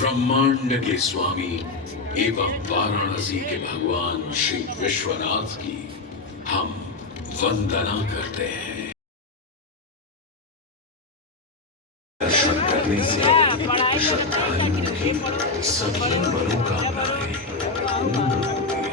ब्रह्मांड के स्वामी एवं वाराणसी के भगवान श्री विश्वनाथ की हम वंदना करते हैं। दर्शन करने से श्रद्धालुओं की सभी मनोकामनाएं पूर्ण होती है।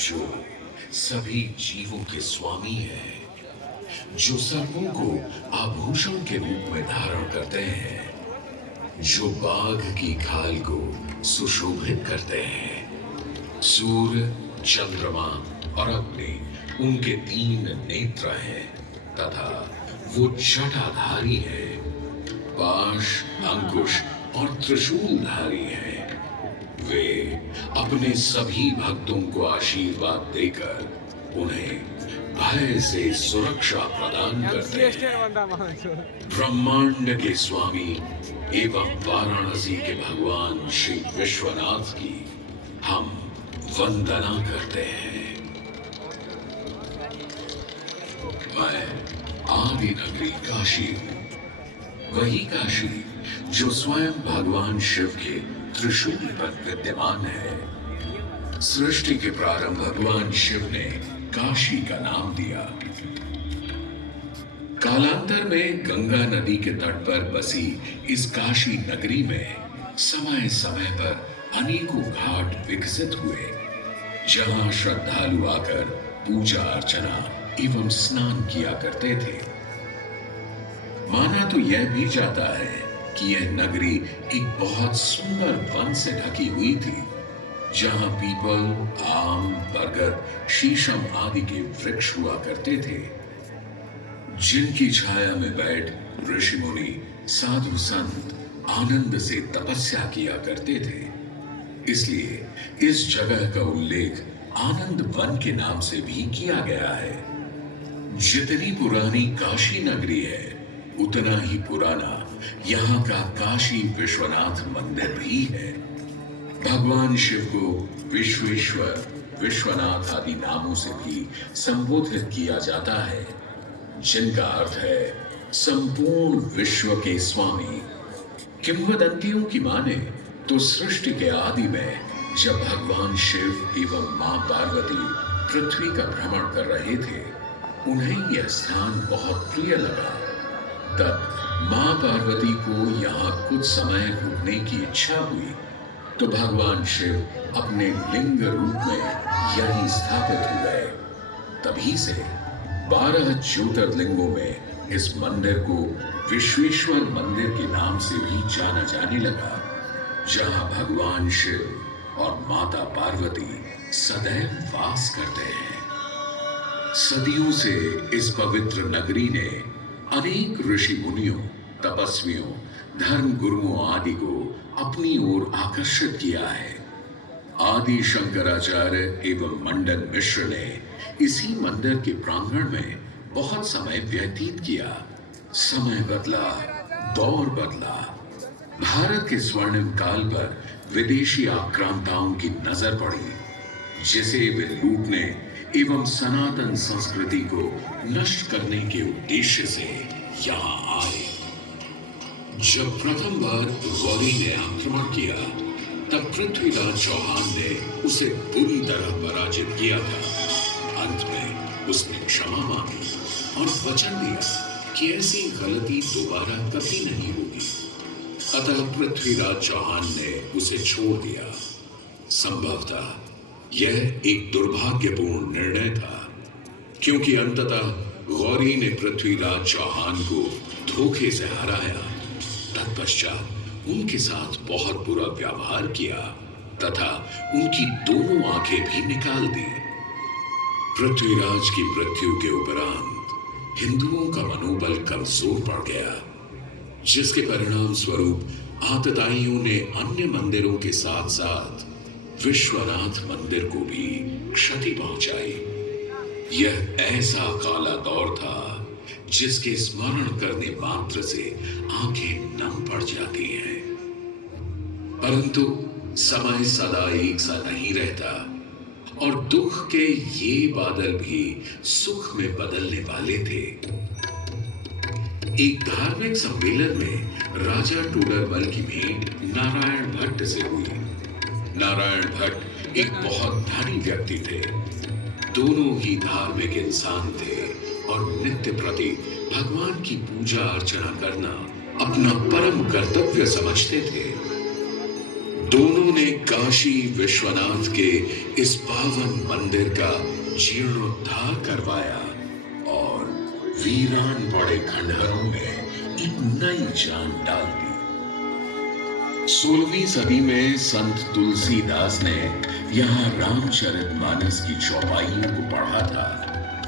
जो सभी जीवों के स्वामी है, जो सर्पों को आभूषण के रूप में धारण करते हैं, जो बाघ की खाल को सुशोभित करते हैं। सूर्य, चंद्रमा और अग्नि उनके 3 नेत्र हैं तथा वो जटाधारी है, पाश, अंकुश और त्रिशूलधारी है। वे अपने सभी भक्तों को आशीर्वाद देकर उन्हें भय से सुरक्षा प्रदान करते हैं। ब्रह्मांड के स्वामी एवं वाराणसी के भगवान श्री विश्वनाथ की हम वंदना करते हैं। मैं आदि नगरी काशी हूं, वही काशी जो स्वयं भगवान शिव के त्रिशूल पर विद्यमान है। सृष्टि के प्रारंभ भगवान शिव ने काशी का नाम दिया। कालांतर में गंगा नदी के तट पर बसी इस काशी नगरी में समय समय पर अनेकों घाट विकसित हुए, जहां श्रद्धालु आकर पूजा अर्चना एवं स्नान किया करते थे। माना तो यह भी जाता है कि यह नगरी एक बहुत सुंदर वन से ढकी हुई थी, जहां पीपल, आम, बरगद, शीशम आदि के वृक्ष हुआ करते थे, जिनकी छाया में बैठ ऋषि मुनि, साधु संत आनंद से तपस्या किया करते थे। इसलिए इस जगह का उल्लेख आनंद वन के नाम से भी किया गया है। जितनी पुरानी काशी नगरी है, उतना ही पुराना यहाँ का काशी विश्वनाथ मंदिर भी है। भगवान शिव को विश्वेश्वर, विश्वनाथ आदि नामों से भी संबोधित किया जाता है, जिनका अर्थ है संपूर्ण विश्व के स्वामी। किंवदंतियों की माने तो सृष्टि के आदि में जब भगवान शिव एवं मां पार्वती पृथ्वी का भ्रमण कर रहे थे, उन्हें यह स्थान बहुत प्रिय लगा। तब मां पार्वती को यहाँ कुछ समय रुकने की इच्छा हुई, तो भगवान शिव अपने लिंग रूप में यहीं स्थापित हो गए। तभी से 12 ज्योतिर्लिंगों में इस मंदिर को विश्वेश्वर मंदिर के नाम से भी जाना जाने लगा, जहां भगवान शिव और माता पार्वती सदैव वास करते हैं। सदियों से इस पवित्र नगरी ने अनेक ऋषि मुनियों, तपस्वियों, धर्म गुरुओं आदि को अपनी ओर आकर्षित किया है। आदि शंकराचार्य एवं मंडन मिश्र ने इसी मंदिर के प्रांगण में बहुत समय व्यतीत किया। समय बदला, दौर बदला। भारत के स्वर्णिम काल पर विदेशी आक्रांताओं की नजर पड़ी, जिसे वे लूटने एवं सनातन संस्कृति को नष्ट करने के उद्देश्य से यहाँ आए। जब प्रथम बार गौरी ने आक्रमण किया, तब पृथ्वीराज चौहान ने उसे बुरी तरह पराजित किया था। अंत में उसने क्षमा मांगी और वचन दिया कि ऐसी गलती दोबारा कभी नहीं होगी। अतः पृथ्वीराज चौहान ने उसे छोड़ दिया। संभवतः यह एक दुर्भाग्यपूर्ण निर्णय था, क्योंकि अंततः गौरी ने पृथ्वीराज चौहान को धोखे से हराया। तत्पश्चात उनके साथ बहुत बुरा व्यवहार किया तथा उनकी दोनों आंखें भी निकाल दी। पृथ्वीराज की मृत्यु के उपरांत हिंदुओं का मनोबल कमजोर पड़ गया, जिसके परिणाम स्वरूप आतताइयों ने अन्य मंदिरों के साथ साथ विश्वनाथ मंदिर को भी क्षति पहुंचाई। यह ऐसा काला दौर था जिसके स्मरण करने मात्र से आंखें नम पड़ जाती हैं। परंतु समय सदा एक सा नहीं रहता और दुख के ये बादल भी सुख में बदलने वाले थे। एक धार्मिक सम्मेलन में राजा टोडरमल की भेंट नारायण भट्ट से हुई। नारायण भट्ट एक बहुत धनी व्यक्ति थे। दोनों ही धार्मिक इंसान थे और नित्य प्रति भगवान की पूजा अर्चना करना अपना परम कर्तव्य समझते थे। दोनों ने काशी विश्वनाथ के इस पावन मंदिर का जीर्णोद्धार करवाया और वीरान पड़े खंडहरों में एक नई जान डाल दी। 16वीं सदी में संत तुलसीदास ने यहाँ रामचरितमानस की चौपाइयों को पढ़ा था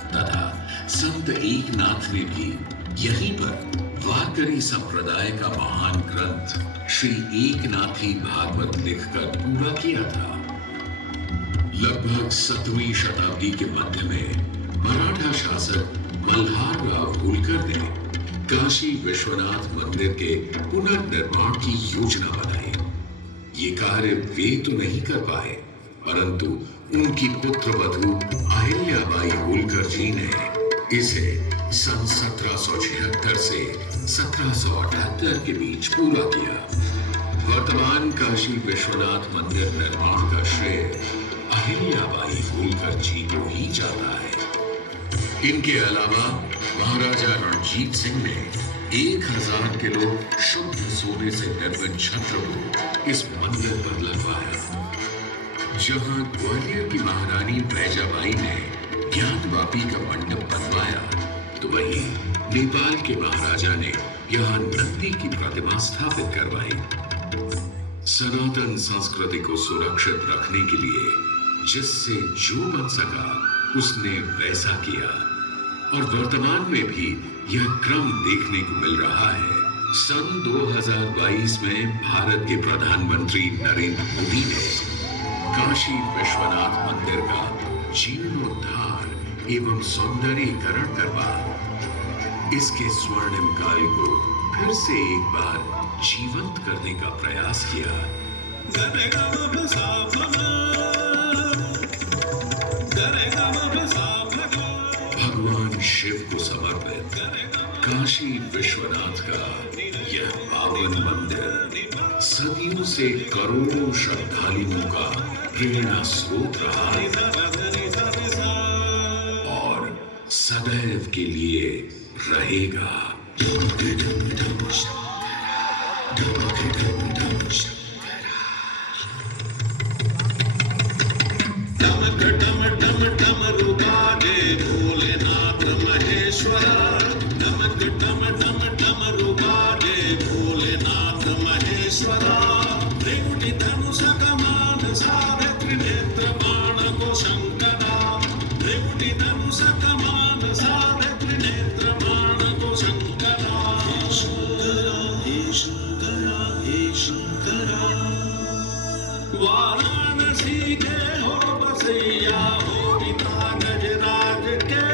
तथा संत एकनाथ ने भी यहीं पर वारकरी संप्रदाय का महान ग्रंथ श्री एकनाथी भागवत लिखकर पूरा किया था। लगभग 7वीं शताब्दी के मध्य में मराठा शासक मल्हार राव होलकर ने काशी विश्वनाथ मंदिर के पुनर्निर्माण की योजना बनाई। ये कार्य वे तो नहीं कर पाए, परंतु उनकी पुत्रवधू अहिल्याबाई होलकर जी ने इसे सन 1776 से 1778 के बीच पूरा किया। वर्तमान काशी विश्वनाथ मंदिर निर्माण का श्रेय अहिल्याबाई होलकर जी को ही जाता है। इनके अलावा महाराजा रणजीत सिंह ने 1000 किलो शुद्ध सोने से निर्मित छत्र को इस मंदिर पर लगवाया। जहां ग्वालियर की महारानी बैजाबाई ने ज्ञानवापी का मंडप बनवाया, तो वहीं नेपाल के महाराजा ने यहाँ नंदी की प्रतिमा स्थापित करवाई। सनातन संस्कृति को सुरक्षित रखने के लिए जिससे जो बन सका उसने वैसा किया और वर्तमान में भी यह क्रम देखने को मिल रहा है। सन 2022 में भारत के प्रधानमंत्री नरेंद्र मोदी ने काशी विश्वनाथ मंदिर का जीर्णोद्धार एवं सौंदर्यीकरण करवा इसके स्वर्णिम काल को फिर से एक बार जीवंत करने का प्रयास किया। भगवान शिव को समर्पित काशी विश्वनाथ का यह पावन मंदिर सदियों से करोड़ों श्रद्धालुओं का प्रेरणा स्रोत रहा और सदैव के लिए रहेगा। भोलेनाथ महेश्वरा, डमक डम डम डमरू बाजे भोलेनाथ महेश्वरा। त्रिकुटी धनुष कमान सारे त्रिनेत्र बाण को शंकरा। त्रिकुटी धनुष कमान सारे त्रिनेत्र बाण को शंकरा। हे शंकरा हे शंकरा हे शंकरा। वाराणसी के हो बसैया हो पिता गजराज के।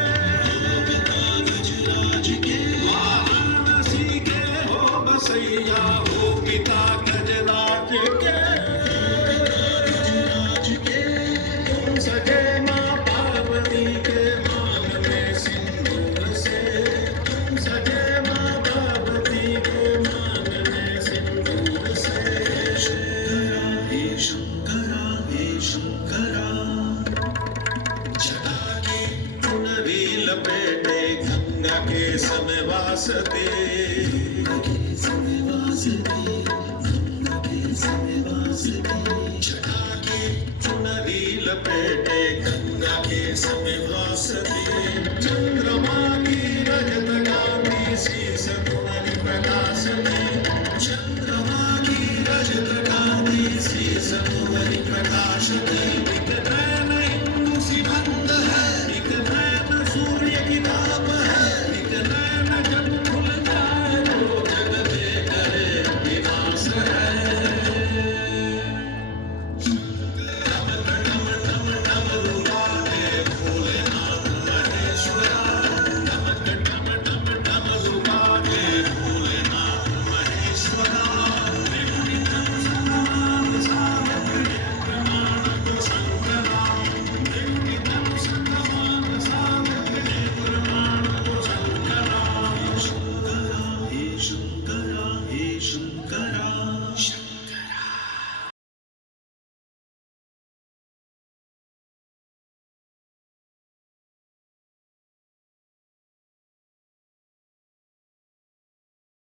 वाराणसी के हो बसैया हो पिता गजराज के। तुम सजे माँ पार्वती के मान में सिंदूर से। तुम सजे माँ पार्वती के मान में सिंदूर से। शंकरा हे शंकरा। जटा की चुनरी लपेटे गंगा के समय वासते।